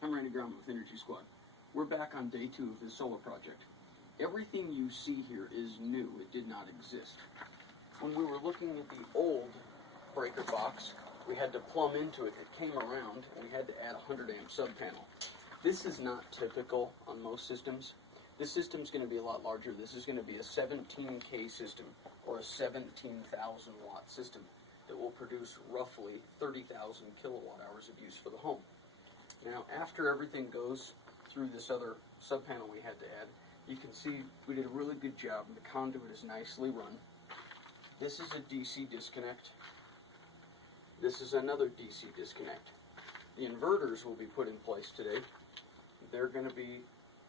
I'm Randy Graham with Energy Squad. We're back on day 2 of this solar project. Everything you see here is new. It did not exist. When we were looking at the old breaker box, we had to plumb into it. It came around and we had to add a 100 amp sub panel. This is not typical on most systems. This system's going to be a lot larger. This is going to be a 17K system, or a 17,000 watt system that will produce roughly 30,000 kilowatt hours of use for the home. Now, after everything goes through this other sub panel we had to add, you can see we did a really good job. The conduit is nicely run. This is a DC disconnect. This is another DC disconnect. The inverters will be put in place today. They're going to be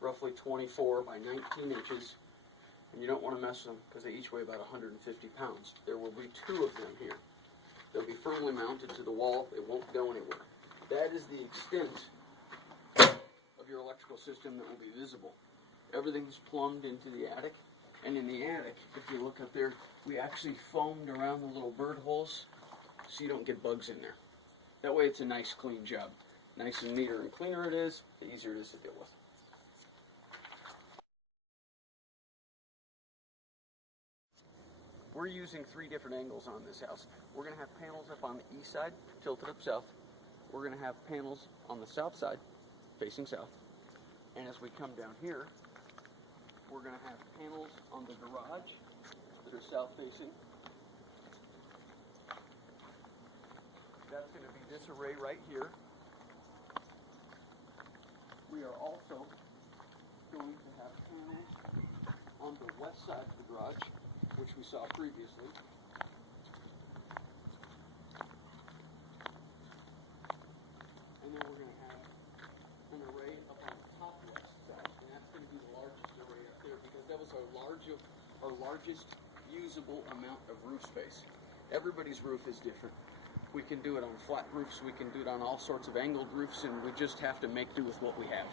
roughly 24 by 19 inches, and you don't want to mess them because they each weigh about 150 pounds. There will be 2 of them here. They'll be firmly mounted to the wall. It won't go anywhere. That is the extent of your electrical system that will be visible. Everything's plumbed into the attic, and in the attic, if you look up there, we actually foamed around the little bird holes so you don't get bugs in there. That way it's a nice clean job. Nice and neater and cleaner it is, the easier it is to deal with. We're using 3 different angles on this house. We're going to have panels up on the east side, tilted up south. We're going to have panels on the south side, facing south. And as we come down here, we're going to have panels on the garage that are south facing. That's going to be this array right here. We are also going to have panels on the west side of the garage, which we saw previously. And then we're going to have an array up on the top west side, and that's going to be the largest array up there because that was our largest usable amount of roof space. Everybody's roof is different. We can do it on flat roofs, we can do it on all sorts of angled roofs, and we just have to make do with what we have.